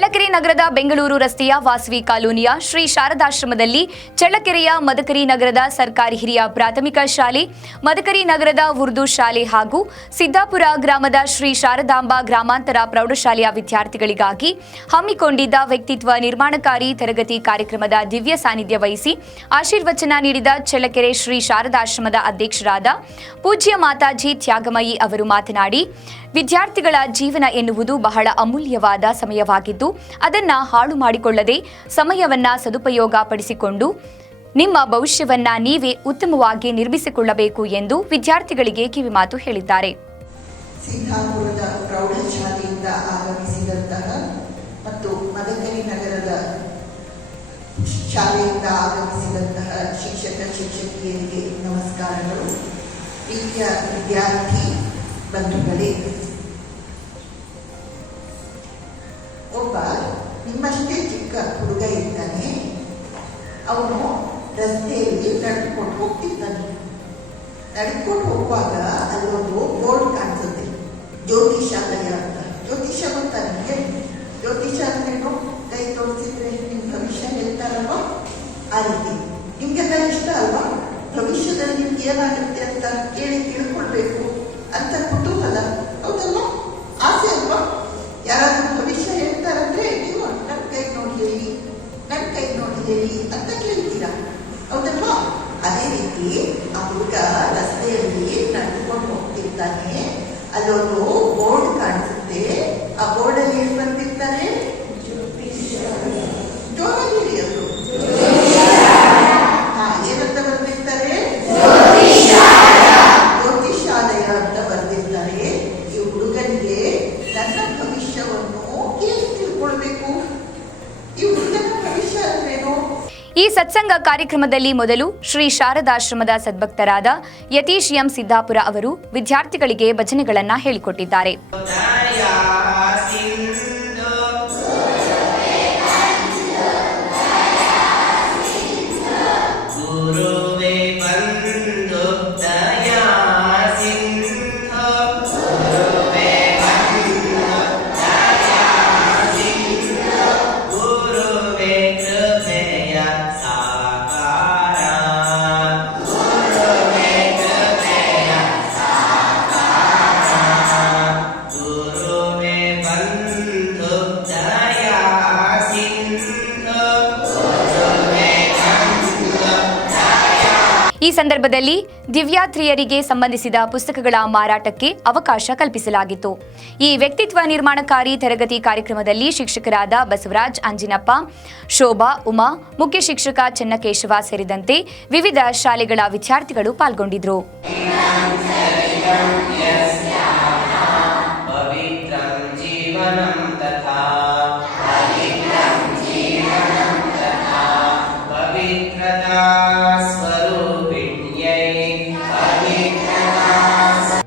ನಗರದ ಬೆಂಗಳೂರು ರಸ್ತೆಯ ವಾಸವಿ ಕಾಲೋನಿಯ ಶ್ರೀ ಶಾರದಾಶ್ರಮದಲ್ಲಿ ಚಳ್ಳಕೆರೆಯ ಮದಕರಿ ನಗರದ ಸರ್ಕಾರಿ ಹಿರಿಯ ಪ್ರಾಥಮಿಕ ಶಾಲೆ, ಮದಕರಿ ನಗರದ ಉರ್ದು ಶಾಲೆ ಹಾಗೂ ಸಿದ್ದಾಪುರ ಗ್ರಾಮದ ಶ್ರೀ ಶಾರದಾಂಬ ಗ್ರಾಮಾಂತರ ಪ್ರೌಢಶಾಲೆಯ ವಿದ್ಯಾರ್ಥಿಗಳಿಗಾಗಿ ಹಮ್ಮಿಕೊಂಡಿದ್ದ ವ್ಯಕ್ತಿತ್ವ ನಿರ್ಮಾಣಕಾರಿ ತರಗತಿ ಕಾರ್ಯಕ್ರಮದ ದಿವ್ಯ ಸಾನ್ನಿಧ್ಯ ವಹಿಸಿ ಆಶೀರ್ವಚನ ನೀಡಿದ ಚಳ್ಳಕೆರೆ ಶ್ರೀ ಶಾರದಾಶ್ರಮದ ಅಧ್ಯಕ್ಷರಾದ ಪೂಜ್ಯ ಮಾತಾಜಿ ತ್ಯಾಗಮಯಿ ಅವರು ಮಾತನಾಡಿ ವಿದ್ಯಾರ್ಥಿಗಳ ಜೀವನ ಎನ್ನುವುದು ಬಹಳ ಅಮೂಲ್ಯವಾದ ಸಮಯವಾಗಿದ್ದು, ಅದನ್ನ ಹಾಳು ಮಾಡಿಕೊಳ್ಳದೆ ಸಮಯವನ್ನ ಸದುಪಯೋಗ ಪಡಿಸಿಕೊಂಡು ನಿಮ್ಮ ಭವಿಷ್ಯವನ್ನ ನೀವೇ ಉತ್ತಮವಾಗಿ ನಿರ್ಮಿಸಿಕೊಳ್ಳಬೇಕು ಎಂದು ವಿದ್ಯಾರ್ಥಿಗಳಿಗೆ ಕಿವಿಮಾತು ಹೇಳಿದ್ದಾರೆ. ಸಿಂಗಾಪುರದ ಪ್ರೌಢಶಾಲೆಯಿಂದ ಆಗಮಿಸಿದಂತಹ ಮತ್ತು ಮದಕರಿ ನಗರದ ಶಾಲೆಯಿಂದ ಆಗಮಿಸಿದಂತಹ ಶಿಕ್ಷಕ, ಶಿಕ್ಷಕಿಯರಿಗೆ ನಮಸ್ಕಾರಗಳು. ಪ್ರೀತಿಯ ವಿದ್ಯಾರ್ಥಿ ಬಂಧುಗಳೇ ಅವನು ರಸ್ತೆಯಲ್ಲಿ ನಡೆದುಕೊಂಡು ಹೋಗ್ತಿದ್ದಾನೆ. ನಡ್ಕೊಂಡು ಹೋಗುವಾಗ ಅಲ್ಲೊಂದು ಬೋರ್ಡ್ ಕಾಣಿಸುತ್ತೆ. ಜ್ಯೋತಿಷಾಲಯ ಅಂತ. ಜ್ಯೋತಿಷ ಗೊತ್ತಾ ನಿಮಗೆ? ಜ್ಯೋತಿಷ ಅಂದ್ರೇನು ಕೈ ತೋರಿಸಿದ್ರೆ ನಿಮ್ಮ ಭವಿಷ್ಯ ಹೇಳ್ತಾರಲ್ವಾ? ಆ ರೀತಿ. ನಿಮ್ಗೆಲ್ಲ ಇಷ್ಟ ಅಲ್ವಾ? ಭವಿಷ್ಯದಲ್ಲಿ ನಿಮ್ಗೆ ಏನಾಗುತ್ತೆ ಅಂತ ಕೈ ನೋಡಿ ಹೇಳಿ ಅಂತ ಕೇಳ್ತೀರಾ? ಹೌದಲ್ವಾ? ಅದೇ ರೀತಿ ಆ ಹುಡುಗ ರಸ್ತೆಯಲ್ಲಿ ನಡೆದುಕೊಂಡು ಹೋಗ್ತಿರ್ತಾನೆ ಅಲ್ಲೊಂದು ಬೋರ್ಡ್ ಕಾಣಿಸುತ್ತೆ ಆ ಬೋರ್ಡ್ ಅಲ್ಲಿ ಏನ್ ಬರ್ತಿರ್ತಾರೆ ಜೋರಾಗಿ ಹೇಳಿ ಅದು ಹಾ ಏನಂತ ಬರ್ತಿರ್ತಾರೆ ಜ್ಯೋತಿಷಾಲಯ ಅಂತ ಬರ್ತಿರ್ತಾರೆ ಈ ಹುಡುಗನಿಗೆ ನನ್ನ ಭವಿಷ್ಯವನ್ನು ಹೇಗೆ ತಿಳ್ಕೊಳ್ಬೇಕು ಈ ಹುಡುಗನ ಭವಿಷ್ಯ ಅಂದ್ರೇನು ಈ ಸತ್ಸಂಗ ಕಾರ್ಯಕ್ರಮದಲ್ಲಿ ಮೊದಲು ಶ್ರೀ ಶಾರದಾಶ್ರಮದ ಸದ್ಭಕ್ತರಾದ ಯತೀಶ್ ಎಂ ಸಿದ್ದಾಪುರ ಅವರು ವಿದ್ಯಾರ್ಥಿಗಳಿಗೆ ಭಜನೆಗಳನ್ನ ಹೇಳಿಕೊಟ್ಟಿದ್ದಾರೆ. ಈ ಸಂದರ್ಭದಲ್ಲಿ ದಿವ್ಯಾತ್ರಿಯರಿಗೆ ಸಂಬಂಧಿಸಿದ ಪುಸ್ತಕಗಳ ಮಾರಾಟಕ್ಕೆ ಅವಕಾಶ ಕಲ್ಪಿಸಲಾಗಿತ್ತು. ಈ ವ್ಯಕ್ತಿತ್ವ ನಿರ್ಮಾಣಕಾರಿ ತರಗತಿ ಕಾರ್ಯಕ್ರಮದಲ್ಲಿ ಶಿಕ್ಷಕರಾದ ಬಸವರಾಜ್ ಅಂಜಿನಪ್ಪ ಶೋಭಾ ಉಮಾ ಮುಖ್ಯ ಶಿಕ್ಷಕ ಚೆನ್ನಕೇಶವ ಸೇರಿದಂತೆ ವಿವಿಧ ಶಾಲೆಗಳ ವಿದ್ಯಾರ್ಥಿಗಳು ಪಾಲ್ಗೊಂಡಿದ್ರು. Yes,